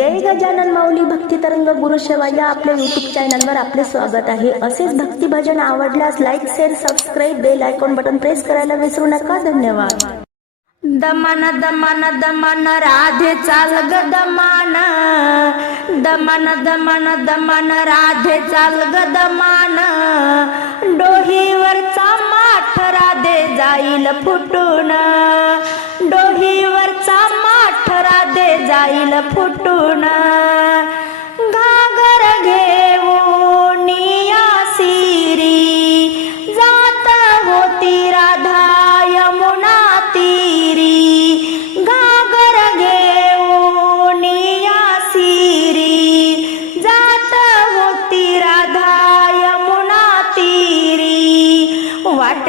जय गजानन माऊली भक्ती तरंग गुरुसेवा या आपल्या युट्यूब चॅनलवर आपले स्वागत आहे. असेच भक्ती भजन आवडल्यास like share subscribe bell icon button press करायला विसरू नका. धन्यवाद. दमन दमन दमन राधे चाल ग दमान. दमन दमन दमन राधे चाल ग दमन. डोहीवरचा माठ राधे जाईल फुटून. जाईल फुटून.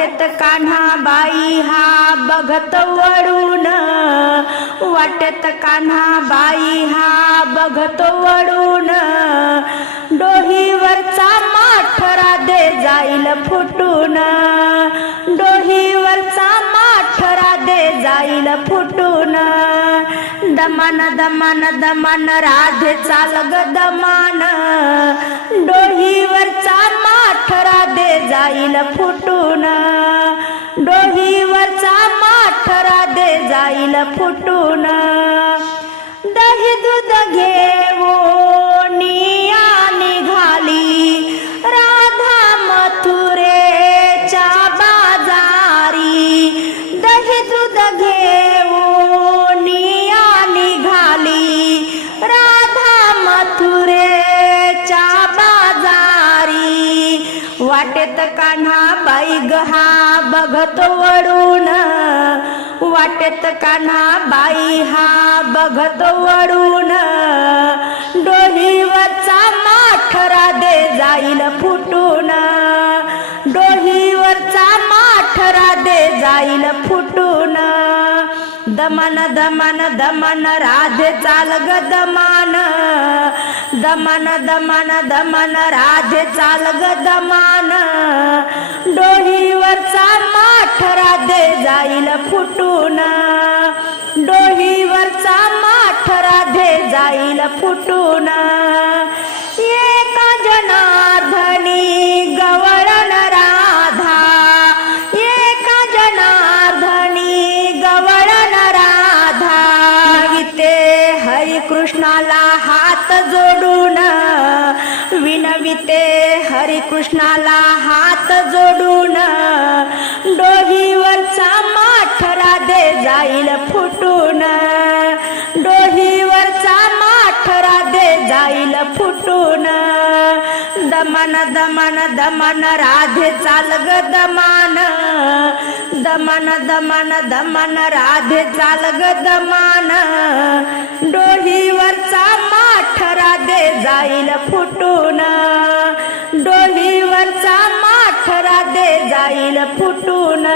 वाटत कान्हा बाई हा बघत वळून. वाटत कान्हा बाई हा बघत वळून. डोहीवरचा माठरा दे जाईल फुटून. डोहीवरचा माठरा दे जाईल फुटून. दमान दमान दमान राधे चालग दमान. डोहीवरचा माठरा दे जाईल फुटून. जाईल फुटून. दही दूध घेऊन या निघाली राधा मथुरेच्या बाजारी. दही दूध घेऊन या निघाली राधा मथुरेच्या बाजारी. वाटेत कान्हा बाई गहा बघत वळून वाटेत काना बाई हा बघत वळून. डोहीवरचा माठ दे जाईल फुटून. डोहीवरचा माठरा दे जाईल फुटून. दमन दमन दमन राधे चाल ग दमान. दमन दमन दमन राधे चाल ग दमान. डोहीवरचा माठ राधे जाईल फुटून. डोहीवरचा माठ राधे जाईल फुटून. कृष्णाला हात जोडून विनविते हरी कृष्णाला हात जोडून डोहीवरचा माठरा दे जाईल फुटून. डोहीवरचा माठरा दे जाईल फुटून. दमन दमन दमन राधे चाल ग दमान. दमन दमन दमन राधे चाल ग दमान. डोहीवरचा माठ राधे जाईल फुटून. डोहीवरचा माठ राधे जाईल फुटून.